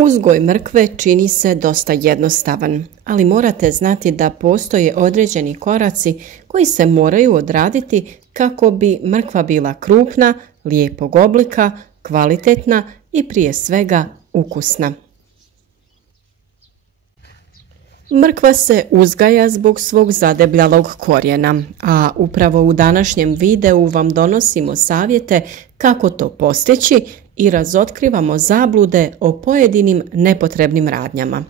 Uzgoj mrkve čini se dosta jednostavan, ali morate znati da postoje određeni koraci koji se moraju odraditi kako bi mrkva bila krupna, lijepog oblika, kvalitetna i prije svega ukusna. Mrkva se uzgaja zbog svog zadebljalog korijena, a upravo u današnjem videu vam donosimo savjete kako to postići i razotkrivamo zablude o pojedinim nepotrebnim radnjama.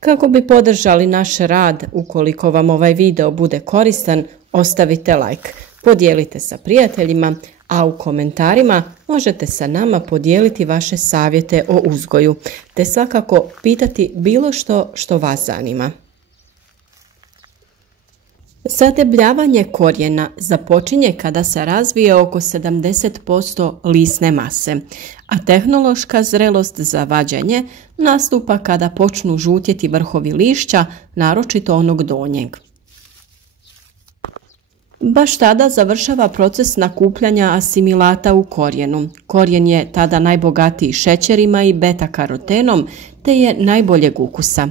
Kako bi podržali naš rad, ukoliko vam ovaj video bude koristan, ostavite like, podijelite sa prijateljima, a u komentarima možete sa nama podijeliti vaše savjete o uzgoju, te svakako pitati bilo što vas zanima. Zadebljavanje korijena započinje kada se razvije oko 70% lisne mase, a tehnološka zrelost za vađenje nastupa kada počnu žutjeti vrhovi lišća, naročito onog donjeg. Baš tada završava proces nakupljanja asimilata u korijenu. Korijen je tada najbogatiji šećerima i beta-karotenom, te je najboljeg ukusa.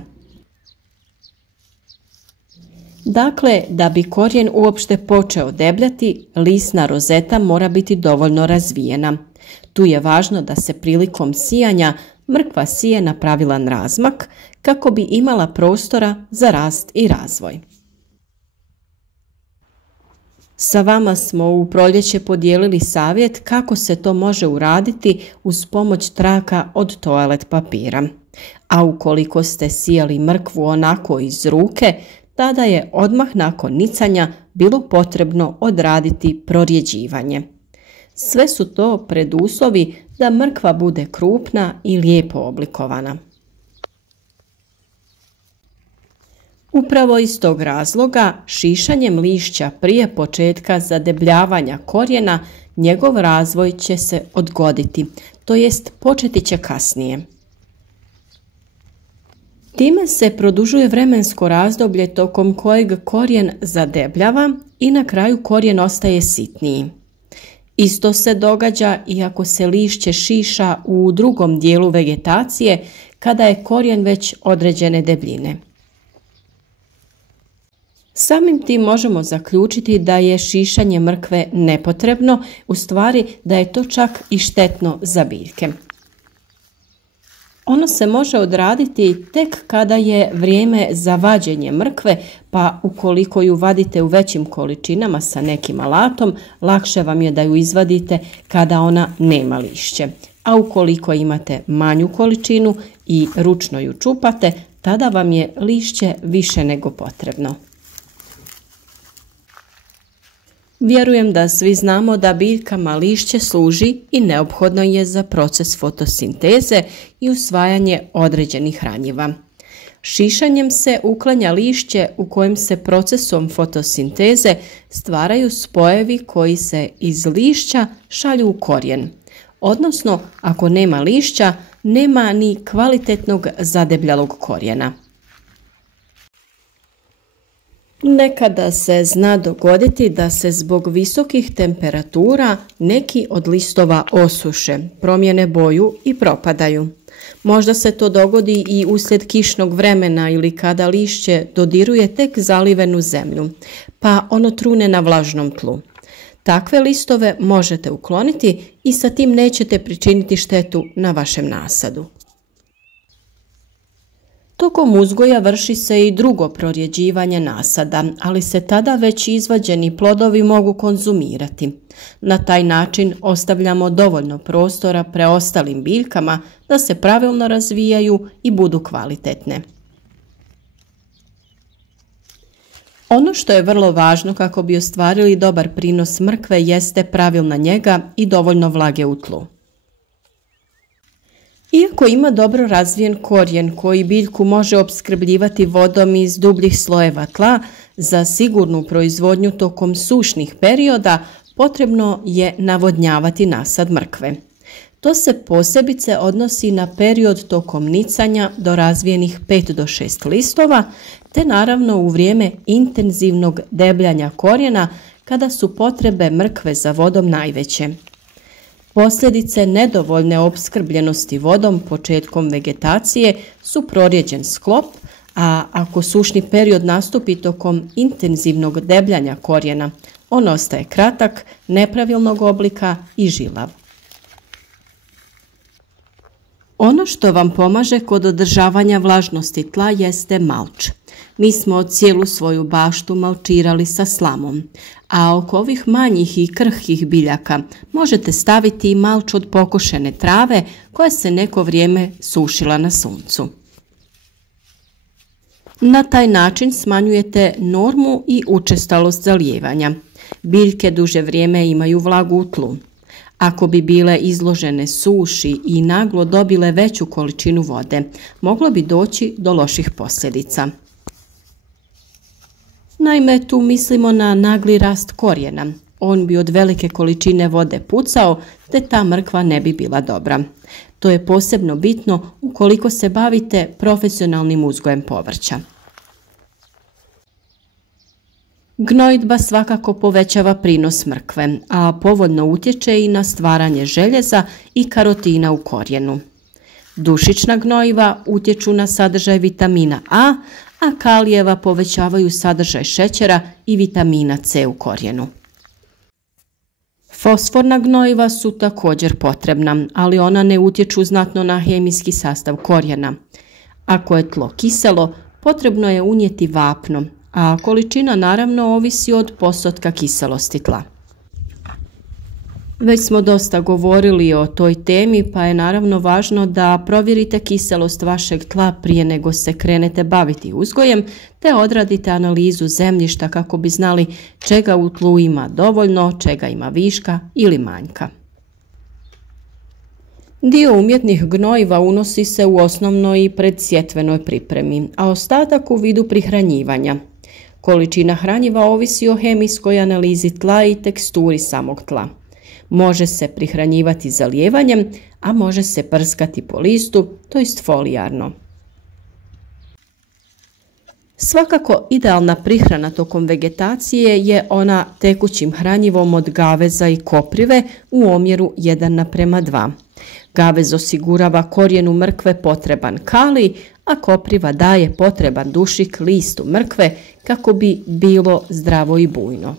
Dakle, da bi korijen uopšte počeo debljati, lisna rozeta mora biti dovoljno razvijena. Tu je važno da se prilikom sijanja mrkva sije na pravilan razmak kako bi imala prostora za rast i razvoj. Sa vama smo u proljeće podijelili savjet kako se to može uraditi uz pomoć traka od toalet papira. A ukoliko ste sijali mrkvu onako iz ruke, tada je odmah nakon nicanja bilo potrebno odraditi prorjeđivanje. Sve su to preduslovi da mrkva bude krupna i lijepo oblikovana. Upravo iz tog razloga, šišanjem lišća prije početka zadebljavanja korijena, njegov razvoj će se odgoditi, to jest početi će kasnije. Time se produžuje vremensko razdoblje tokom kojeg korijen zadebljava i na kraju korijen ostaje sitniji. Isto se događa i ako se lišće šiša u drugom dijelu vegetacije kada je korijen već određene debljine. Samim tim možemo zaključiti da je šišanje mrkve nepotrebno, u stvari da je to čak i štetno za biljke. Ono se može odraditi tek kada je vrijeme za vađenje mrkve, pa ukoliko ju vadite u većim količinama sa nekim alatom, lakše vam je da ju izvadite kada ona nema lišće. A ukoliko imate manju količinu i ručno ju čupate, tada vam je lišće više nego potrebno. Vjerujem da svi znamo da biljkama lišće služi i neophodno je za proces fotosinteze i usvajanje određenih hranjiva. Šišanjem se uklanja lišće u kojem se procesom fotosinteze stvaraju spojevi koji se iz lišća šalju u korijen. Odnosno, ako nema lišća, nema ni kvalitetnog zadebljalog korijena. Nekada se zna dogoditi da se zbog visokih temperatura neki od listova osuše, promijene boju i propadaju. Možda se to dogodi i uslijed kišnog vremena ili kada lišće dodiruje tek zalivenu zemlju, pa ono trune na vlažnom tlu. Takve listove možete ukloniti i sa tim nećete pričiniti štetu na vašem nasadu. Tokom uzgoja vrši se i drugo prorjeđivanje nasada, ali se tada već izvađeni plodovi mogu konzumirati. Na taj način ostavljamo dovoljno prostora preostalim biljkama da se pravilno razvijaju i budu kvalitetne. Ono što je vrlo važno kako bi ostvarili dobar prinos mrkve jeste pravilna njega i dovoljno vlage u tlu. Iako ima dobro razvijen korijen koji biljku može opskrbljivati vodom iz dubljih slojeva tla, za sigurnu proizvodnju tokom sušnih perioda potrebno je navodnjavati nasad mrkve. To se posebice odnosi na period tokom nicanja do razvijenih 5 do 6 listova, te naravno u vrijeme intenzivnog debljanja korijena kada su potrebe mrkve za vodom najveće. Posljedice nedovoljne opskrbljenosti vodom početkom vegetacije su prorijeđen sklop, a ako sušni period nastupi tokom intenzivnog debljanja korijena, on ostaje kratak, nepravilnog oblika i žilav. Ono što vam pomaže kod održavanja vlažnosti tla jeste malč. Mi smo cijelu svoju baštu malčirali sa slamom, a oko ovih manjih i krhkih biljaka možete staviti i malč od pokošene trave koja se neko vrijeme sušila na suncu. Na taj način smanjujete normu i učestalost zalijevanja. Biljke duže vrijeme imaju vlagu u tlu. Ako bi bile izložene suši i naglo dobile veću količinu vode, moglo bi doći do loših posljedica. Naime, tu mislimo na nagli rast korijena. On bi od velike količine vode pucao, te ta mrkva ne bi bila dobra. To je posebno bitno ukoliko se bavite profesionalnim uzgojem povrća. Gnojidba svakako povećava prinos mrkve, a povoljno utječe i na stvaranje željeza i karotina u korijenu. Dušična gnojiva utječu na sadržaj vitamina A, a kalijeva povećavaju sadržaj šećera i vitamina C u korijenu. Fosforna gnojiva su također potrebna, ali ona ne utječu znatno na hemijski sastav korijena. Ako je tlo kiselo, potrebno je unijeti vapno, a količina naravno ovisi od postotka kiselosti tla. Već smo dosta govorili o toj temi, pa je naravno važno da provjerite kiselost vašeg tla prije nego se krenete baviti uzgojem, te odradite analizu zemljišta kako bi znali čega u tlu ima dovoljno, čega ima viška ili manjka. Dio umjetnih gnojiva unosi se u osnovnoj i predsjetvenoj pripremi, a ostatak u vidu prihranjivanja. Količina hranjiva ovisi o hemijskoj analizi tla i teksturi samog tla. Može se prihranjivati zalijevanjem, a može se prskati po listu, to jest folijarno. Svakako idealna prihrana tokom vegetacije je ona tekućim hranjivom od gaveza i koprive u omjeru 1:2. Gavez osigurava korijenu mrkve potreban kalij, a kopriva daje potreban dušik listu mrkve kako bi bilo zdravo i bujno.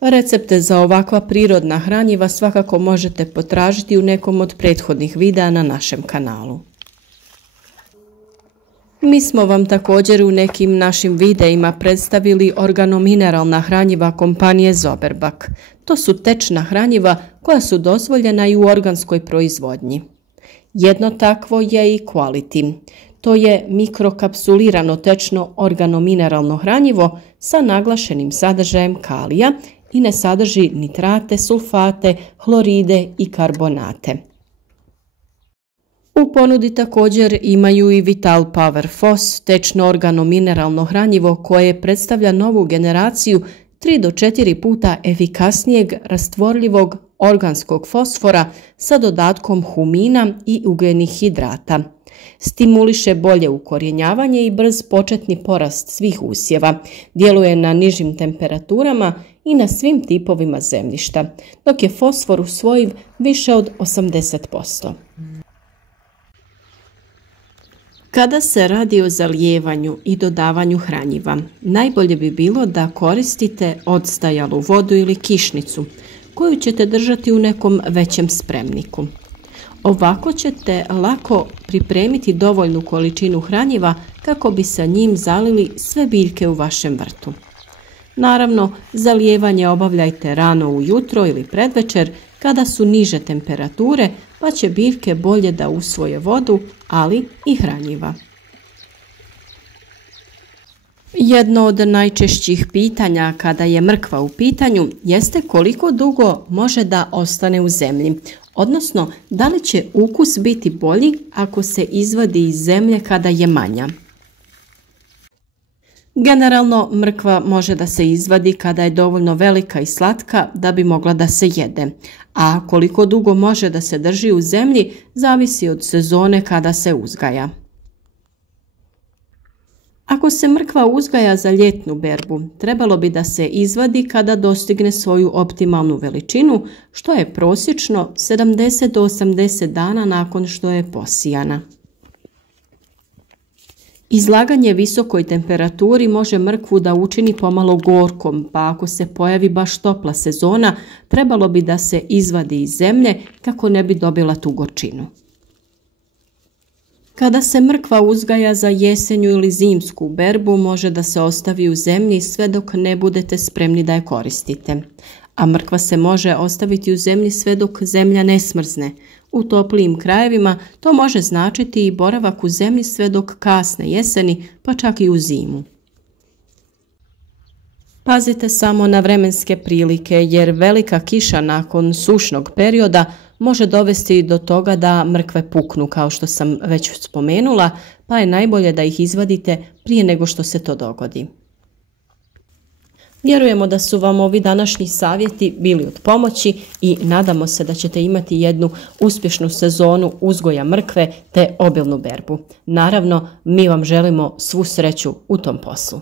Recepte za ovakva prirodna hranjiva svakako možete potražiti u nekom od prethodnih videa na našem kanalu. Mi smo vam također u nekim našim videima predstavili organomineralna hranjiva kompanije Zoberbach. To su tečna hranjiva koja su dozvoljena i u organskoj proizvodnji. Jedno takvo je i Quality. To je mikrokapsulirano tečno organomineralno hranjivo sa naglašenim sadržajem kalija i ne sadrži nitrate, sulfate, hloride i karbonate. U ponudi također imaju i Vital Power Fos, tečno organomineralno hranjivo koje predstavlja novu generaciju 3 do 4 puta efikasnijeg rastvorljivog organskog fosfora sa dodatkom humina i ugljenih hidrata. Stimuliše bolje ukorjenjavanje i brz početni porast svih usjeva, djeluje na nižim temperaturama i na svim tipovima zemljišta, dok je fosfor usvojiv više od 80%. Kada se radi o zalijevanju i dodavanju hranjiva, najbolje bi bilo da koristite odstajalu vodu ili kišnicu, koju ćete držati u nekom većem spremniku. Ovako ćete lako pripremiti dovoljnu količinu hranjiva kako bi sa njim zalili sve biljke u vašem vrtu. Naravno, zalijevanje obavljajte rano ujutro ili predvečer kada su niže temperature, pa će biljke bolje da usvoje vodu, ali i hranjiva. Jedno od najčešćih pitanja kada je mrkva u pitanju jeste koliko dugo može da ostane u zemlji, odnosno da li će ukus biti bolji ako se izvadi iz zemlje kada je manja. Generalno, mrkva može da se izvadi kada je dovoljno velika i slatka da bi mogla da se jede, a koliko dugo može da se drži u zemlji zavisi od sezone kada se uzgaja. Ako se mrkva uzgaja za ljetnu berbu, trebalo bi da se izvadi kada dostigne svoju optimalnu veličinu, što je prosječno 70 do 80 dana nakon što je posijana. Izlaganje visokoj temperaturi može mrkvu da učini pomalo gorkom, pa ako se pojavi baš topla sezona, trebalo bi da se izvadi iz zemlje kako ne bi dobila tu gorčinu. Kada se mrkva uzgaja za jesenju ili zimsku berbu, može da se ostavi u zemlji sve dok ne budete spremni da je koristite. A mrkva se može ostaviti u zemlji sve dok zemlja ne smrzne. U toplijim krajevima to može značiti i boravak u zemlji sve dok kasne jeseni, pa čak i u zimu. Pazite samo na vremenske prilike jer velika kiša nakon sušnog perioda može dovesti do toga da mrkve puknu, kao što sam već spomenula, pa je najbolje da ih izvadite prije nego što se to dogodi. Vjerujemo da su vam ovi današnji savjeti bili od pomoći i nadamo se da ćete imati jednu uspješnu sezonu uzgoja mrkve te obilnu berbu. Naravno, mi vam želimo svu sreću u tom poslu.